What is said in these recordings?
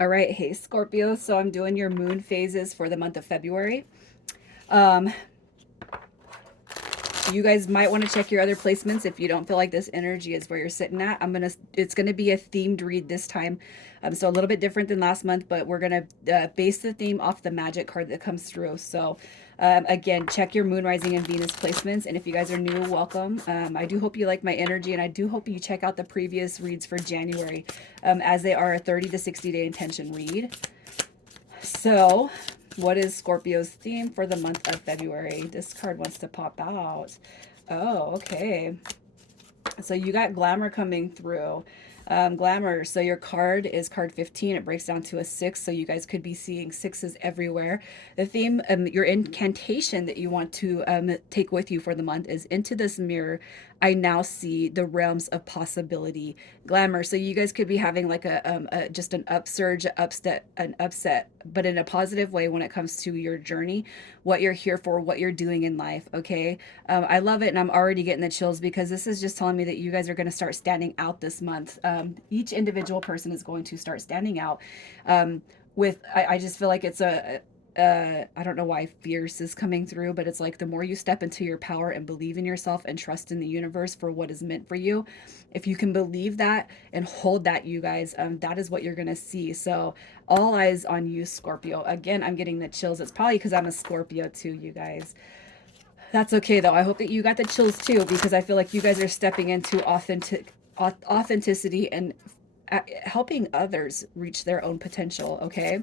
All right, hey Scorpio. So I'm doing your moon phases for the month of February. Um, you guys might want to check your other placements if you don't feel like this energy is where you're sitting at. It's gonna be a themed read this time, so a little bit different than last month, but we're gonna base the theme off the magic card that comes through. So, again, check your moon, rising, and Venus placements. And if you guys are new, welcome. I do hope you like my energy, and I do hope you check out the previous reads for January, as they are a 30 to 60-day intention read. So, what is Scorpio's theme for the month of February? This card wants to pop out. Oh, okay. So you got glamour coming through. Glamour. So your card is card 15. It breaks down to a 6. So you guys could be seeing sixes everywhere. The theme, your incantation that you want to take with you for the month is into this mirror. I now see the realms of possibility. Glamour. So you guys could be having like a just an upsurge, an upset, but in a positive way when it comes to your journey, what you're here for, what you're doing in life. Okay. I love it, and I'm already getting the chills because this is just telling me that you guys are going to start standing out this month. Each individual person is going to start standing out. I just feel like it's I don't know why fierce is coming through, but it's like the more you step into your power and believe in yourself and trust in the universe for what is meant for you, if you can believe that and hold that, you guys, that is what you're going to see. So, all eyes on you, Scorpio. Again, I'm getting the chills. It's probably because I'm a Scorpio too, you guys. That's okay though. I hope that you got the chills too, because I feel like you guys are stepping into authenticity and helping others reach their own potential. Okay.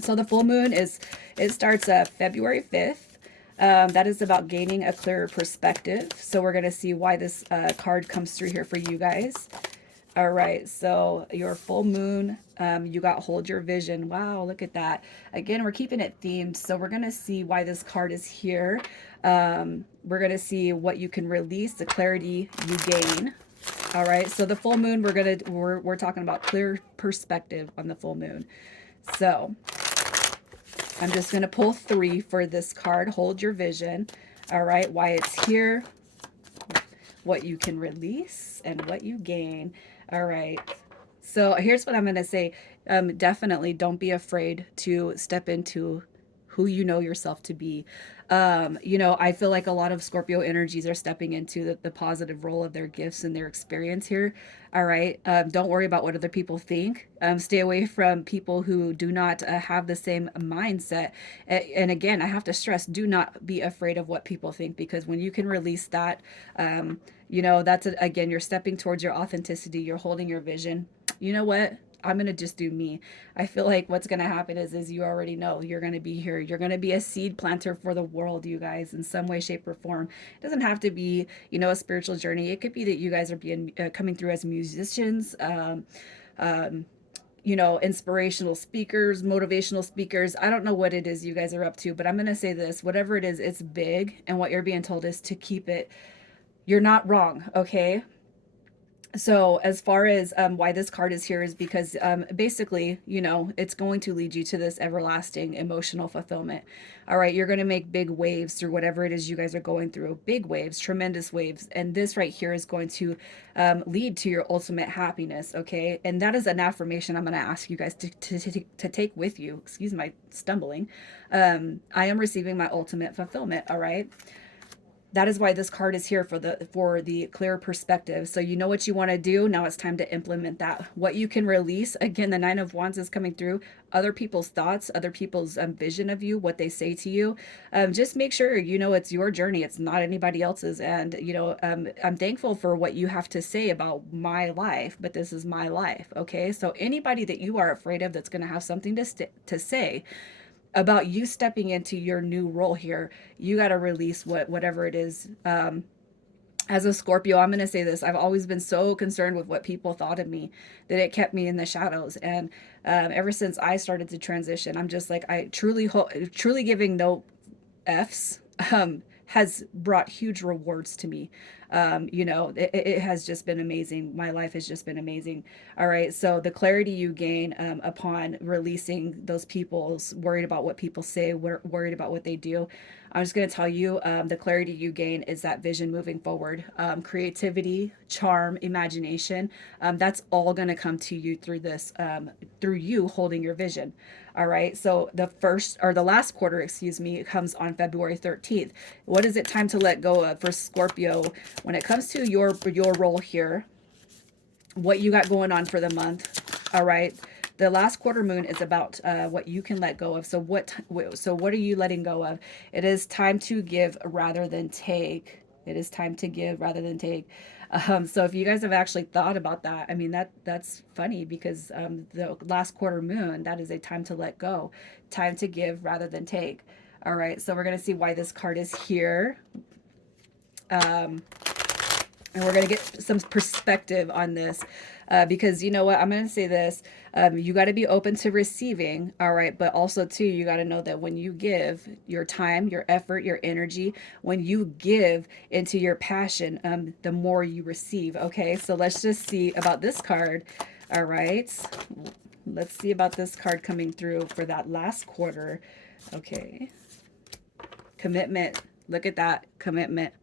So the full moon it starts February 5th. That is about gaining a clearer perspective. So we're going to see why this card comes through here for you guys. All right, so your full moon, you got hold your vision. Wow, look at that. Again, we're keeping it themed. So we're going to see why this card is here. We're going to see what you can release, the clarity you gain. All right, so the full moon, we're talking about clear perspective on the full moon. So I'm just going to pull 3 for this card. Hold your vision. All right, why it's here, what you can release, and what you gain. All right. So here's what I'm going to say. Definitely don't be afraid to step into who you know yourself to be. I feel like a lot of Scorpio energies are stepping into the positive role of their gifts and their experience here. All right. Don't worry about what other people think. Stay away from people who do not have the same mindset. And again, I have to stress, do not be afraid of what people think, because when you can release that, again, you're stepping towards your authenticity. You're holding your vision. You know what? I'm gonna just do me. I feel like what's gonna happen is you already know you're gonna be here. You're gonna be a seed planter for the world, you guys, in some way, shape, or form. It doesn't have to be, a spiritual journey. It could be that you guys are being coming through as musicians. Um, Inspirational speakers, motivational speakers. I don't know what it is you guys are up to, but I'm going to say this: whatever it is, it's big. And what you're being told is to keep it. You're not wrong, okay? So as far as why this card is here is because basically, it's going to lead you to this everlasting emotional fulfillment. All right, you're going to make big waves through whatever it is you guys are going through. Big waves, tremendous waves. And this right here is going to lead to your ultimate happiness. Okay, and that is an affirmation I'm going to ask you guys to take with you. Excuse my stumbling. I am receiving my ultimate fulfillment. All right. That is why this card is here, for the clear perspective. So you know what you want to do. Now it's time to implement that. What you can release. Again, the Nine of Wands is coming through. Other people's thoughts, other people's vision of you, what they say to you. Just make sure it's your journey. It's not anybody else's. And I'm thankful for what you have to say about my life, but this is my life. Okay, so anybody that you are afraid of that's going to have something to say about you stepping into your new role here, you got to release whatever it is. As a Scorpio, I'm going to say this: I've always been so concerned with what people thought of me that it kept me in the shadows. And ever since I started to transition, I'm just like, I truly giving no F's has brought huge rewards to me. You know, it has just been amazing. My life has just been amazing. All right. So the clarity you gain upon releasing those people's worried about what people say, worried about what they do. I'm just going to tell you the clarity you gain is that vision moving forward. Creativity, charm, imagination. That's all going to come to you through this, through you holding your vision. All right. So the first or the last quarter, excuse me, comes on February 13th. What is it time to let go of for Scorpio when it comes to your role here? What you got going on for the month? All right. The last quarter moon is about what you can let go of. So what are you letting go of? It is time to give rather than take. It is time to give rather than take. So if you guys have actually thought about that, I mean that's funny because the last quarter moon, that is a time to let go, time to give rather than take. All right, so we're gonna see why this card is here. Um, and we're going to get some perspective on this because you know what, I'm going to say this, you got to be open to receiving, all right, but also too you got to know that when you give your time, your effort, your energy, when you give into your passion, the more you receive. Okay, so let's just see about this card. All right, let's see about this card coming through for that last quarter. Okay, commitment. Look at that commitment,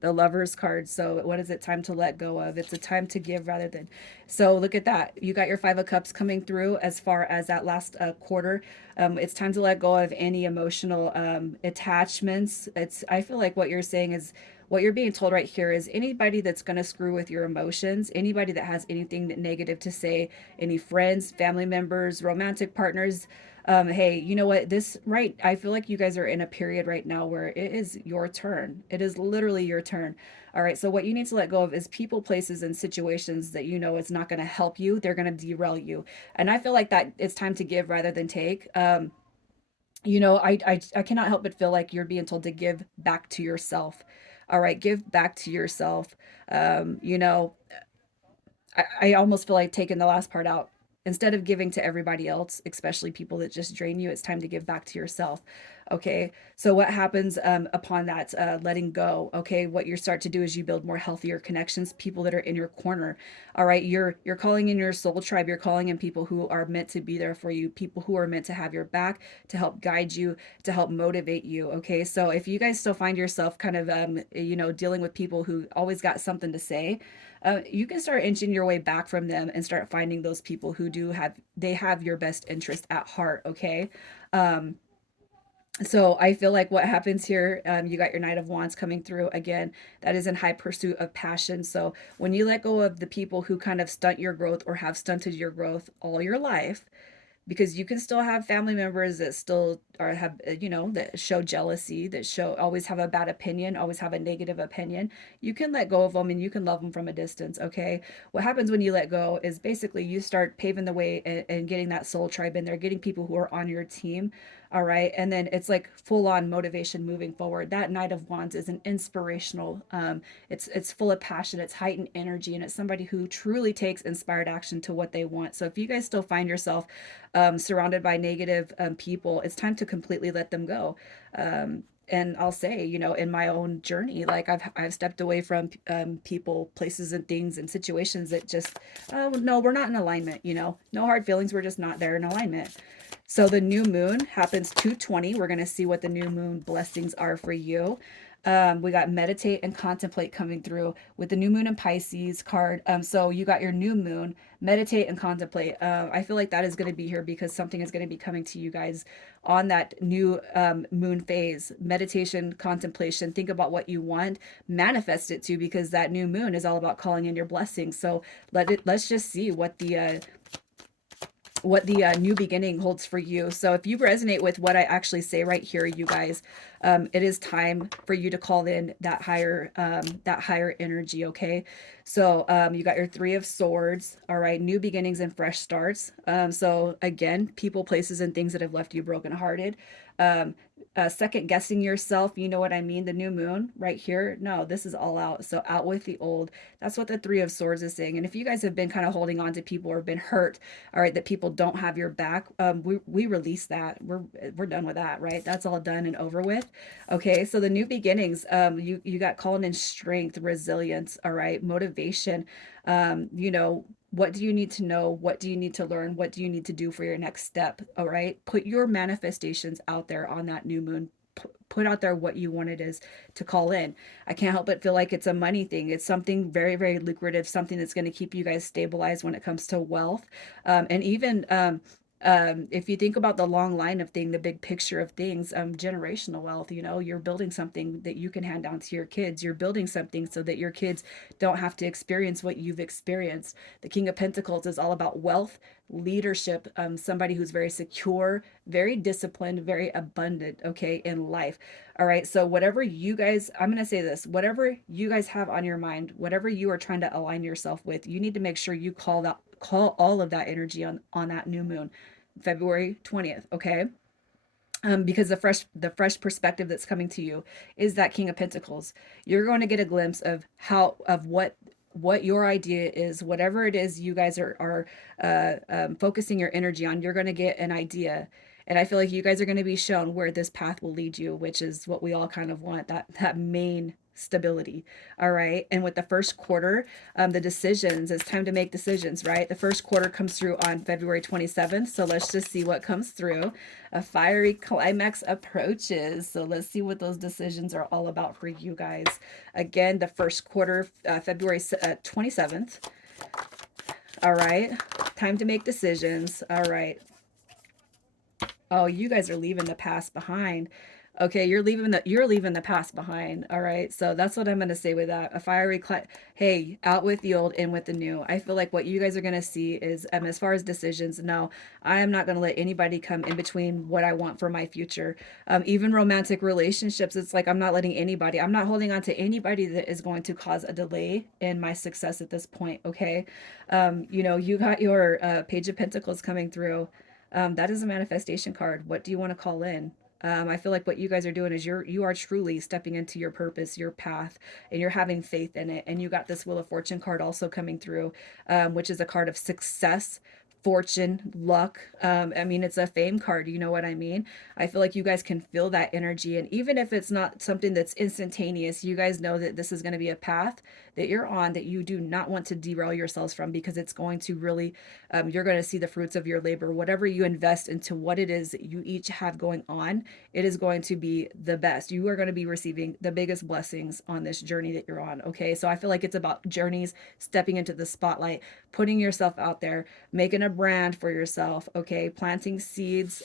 the Lover's card. So what is it time to let go of? It's a time to give rather than. So look at that. You got your Five of Cups coming through as far as that last quarter. It's time to let go of any emotional attachments. I feel like what you're saying is, what you're being told right here is anybody that's going to screw with your emotions, anybody that has anything negative to say, any friends, family members, romantic partners, hey, you know what? This, right? I feel like you guys are in a period right now where it is your turn. It is literally your turn. All right. So what you need to let go of is people, places, and situations that you know it's not going to help you. They're going to derail you. And I feel like that it's time to give rather than take. You know, I cannot help but feel like you're being told to give back to yourself. All right, give back to yourself. You know, I almost feel like taking the last part out. Instead of giving to everybody else, especially people that just drain you, it's time to give back to yourself. Okay. So what happens upon that letting go? Okay. What you start to do is you build more healthier connections, people that are in your corner. All right. You're calling in your soul tribe. You're calling in people who are meant to be there for you, people who are meant to have your back, to help guide you, to help motivate you. Okay. So if you guys still find yourself kind of, you know, dealing with people who always got something to say, you can start inching your way back from them and start finding those people who do have, they have your best interest at heart. Okay. um so I feel like what happens here, you got your Knight of Wands coming through again. That is in high pursuit of passion. So when you let go of the people who kind of stunt your growth or have stunted your growth all your life, because you can still have family members that still are have you know, that show jealousy, that show always have a bad opinion, always have a negative opinion. You can let go of them and you can love them from a distance. Okay, what happens when you let go is basically you start paving the way and getting that soul tribe in there, getting people who are on your team. All right, and then it's like full on motivation moving forward. That Knight of Wands is an inspirational, it's full of passion, it's heightened energy, and it's somebody who truly takes inspired action to what they want. So if you guys still find yourself surrounded by negative people, it's time to completely let them go. And I'll say, you know, in my own journey, like I've stepped away from people, places, and things and situations that just, oh no, we're not in alignment. You know, no hard feelings. We're just not there in alignment. So the new moon happens 220. We're going to see what the new moon blessings are for you. We got meditate and contemplate coming through with the new moon in Pisces card. So you got your new moon, meditate and contemplate. I feel like that is going to be here because something is going to be coming to you guys on that new moon phase. Meditation, contemplation, think about what you want, manifest it too, because that new moon is all about calling in your blessings. So let's just see what the new beginning holds for you. So if you resonate with what I actually say right here, you guys, it is time for you to call in that higher energy. Okay. So you got your Three of Swords. All right. New beginnings and fresh starts. So again, people, places, and things that have left you brokenhearted. Um, second guessing yourself. You know what I mean? The new moon right here. No, this is all out. So out with the old. That's what the Three of Swords is saying. And if you guys have been kind of holding on to people or been hurt, all right, that people don't have your back, we release that. We're done with that, right? That's all done and over with. Okay, so the new beginnings. You got calling in strength, resilience. All right, motivation. You know, what do you need to know? What do you need to learn? What do you need to do for your next step? All right. Put your manifestations out there on that new moon. Put out there what you want it is to call in. I can't help but feel like it's a money thing. It's something very, very lucrative, something that's going to keep you guys stabilized when it comes to wealth. And even if you think about the long line of thing, the big picture of things, generational wealth, you know, you're building something that you can hand down to your kids. You're building something so that your kids don't have to experience what you've experienced. The King of Pentacles is all about wealth, leadership, somebody who's very secure, very disciplined, very abundant, okay, in life. All right. So whatever you guys, I'm going to say this, whatever you guys have on your mind, whatever you are trying to align yourself with, you need to make sure you call all of that energy on that new moon, February 20th, okay? Because the fresh perspective that's coming to you is that King of Pentacles. You're going to get a glimpse of what your idea is, whatever it is you guys are focusing your energy on. You're going to get an idea, and I feel like you guys are going to be shown where this path will lead you, which is what we all kind of want, that main stability. All right. And with the first quarter, the decisions, it's time to make decisions, right? The first quarter comes through on February 27th. So let's just see what comes through. A fiery climax approaches. So let's see what those decisions are all about for you guys. Again, the first quarter, February 27th. All right. Time to make decisions. All right. Oh, you guys are leaving the past behind. Okay, you're leaving the past behind. All right. So that's what I'm going to say with that. A fiery hey, out with the old, in with the new. I feel like what you guys are going to see is as far as decisions, no, I am not going to let anybody come in between what I want for my future. Even romantic relationships, it's like I'm not letting anybody, I'm not holding on to anybody that is going to cause a delay in my success at this point, okay? You know, you got your Page of Pentacles coming through. That is a manifestation card. What do you want to call in? I feel like what you guys are doing is you are truly stepping into your purpose, your path, and you're having faith in it. And you got this Wheel of Fortune card also coming through, which is a card of success, fortune, luck. I mean, it's a fame card. You know what I mean? I feel like you guys can feel that energy. And even if it's not something that's instantaneous, you guys know that this is going to be a path that you're on that you do not want to derail yourselves from, because it's going to really, you're going to see the fruits of your labor. Whatever you invest into what it is that you each have going on, it is going to be the best. You are going to be receiving the biggest blessings on this journey that you're on. Okay. So I feel like it's about journeys, stepping into the spotlight, putting yourself out there, making a brand for yourself. Okay. Planting seeds,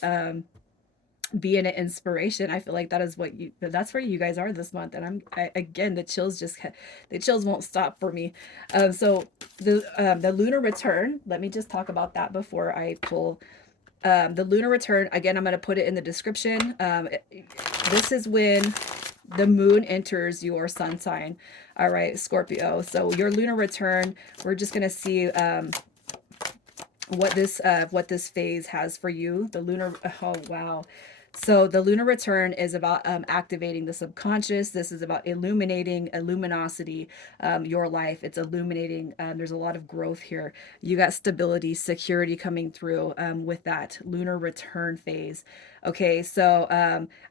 being an inspiration. I feel like that's where you guys are this month. And again, the chills won't stop for me. So the lunar return, let me just talk about that before I pull the lunar return. Again, I'm going to put it in the description. This is when the moon enters your sun sign. All right, Scorpio. So your lunar return, we're just going to see what this phase has for you. The lunar, oh wow. So the lunar return is about activating the subconscious. This is about illuminating, luminosity, your life. It's illuminating. There's a lot of growth here. You got stability, security coming through with that lunar return phase. Okay, so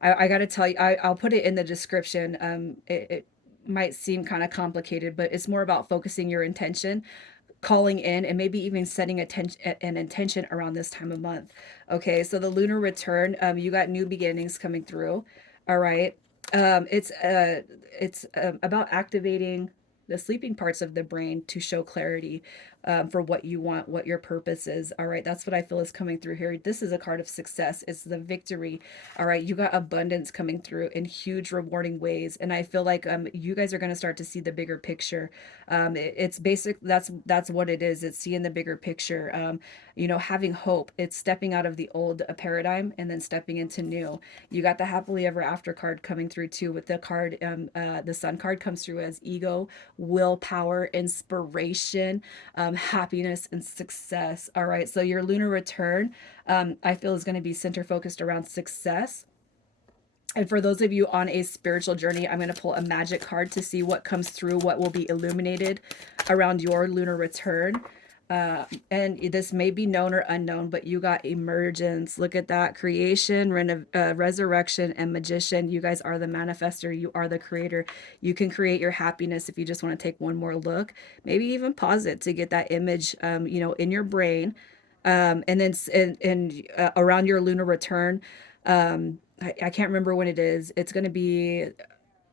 I got to tell you, I'll put it in the description. It might seem kind of complicated, but it's more about focusing your intention, calling in, and maybe even setting an intention around this time of month. Okay, so the lunar return, you got new beginnings coming through. All right, it's about activating the sleeping parts of the brain to show clarity for what you want, what your purpose is. All right, that's what I feel is coming through here. This is a card of success. It's the victory. All right, you got abundance coming through in huge, rewarding ways, and I feel like you guys are going to start to see the bigger picture. It's basic. That's what it is. It's seeing the bigger picture. You know, having hope. It's stepping out of the old paradigm and then stepping into new. You got the happily ever after card coming through too. With the card, the sun card comes through as ego, willpower, inspiration, happiness, and success. All right. So your lunar return, I feel, is going to be center focused around success. And for those of you on a spiritual journey, I'm going to pull a magic card to see what comes through, what will be illuminated around your lunar return. And this may be known or unknown, but you got emergence. Look at that. Creation, resurrection, and magician. You guys are the manifester. You are the creator. You can create your happiness if you just want to take one more look. Maybe even pause it to get that image, in your brain. And then around your lunar return, I can't remember when it is. It's going to be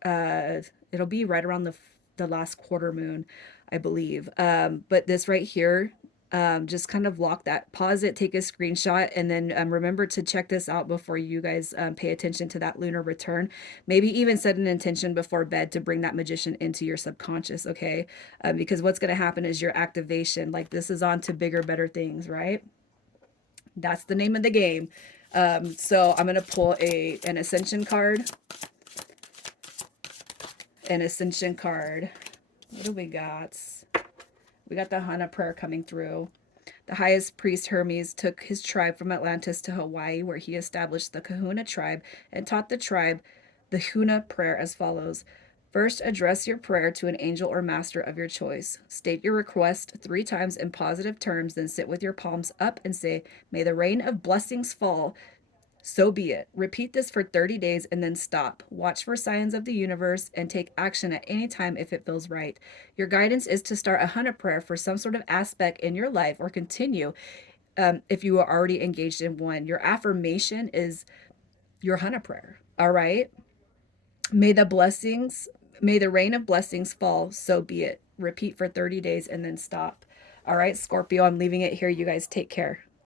uh it'll be right around the last quarter moon, I believe. But this right here, just kind of lock that, pause it, take a screenshot, and then remember to check this out before you guys pay attention to that lunar return. Maybe even set an intention before bed to bring that magician into your subconscious, okay? Because what's going to happen is your activation, like this is on to bigger, better things, right? That's the name of the game. So I'm going to pull an ascension card. An ascension card. What do we got? We got the Hana prayer coming through. The highest priest Hermes took his tribe from Atlantis to Hawaii, where he established the Kahuna tribe and taught the tribe the Huna prayer as follows. First, address your prayer to an angel or master of your choice. State your request 3 times in positive terms, then sit with your palms up and say, "May the rain of blessings fall. So be it." Repeat this for 30 days and then stop. Watch for signs of the universe and take action at any time if it feels right. Your guidance is to start a Hana prayer for some sort of aspect in your life or continue if you are already engaged in one. Your affirmation is your Hana prayer. All right. May the blessings, may the rain of blessings fall. So be it. Repeat for 30 days and then stop. All right, Scorpio, I'm leaving it here. You guys take care.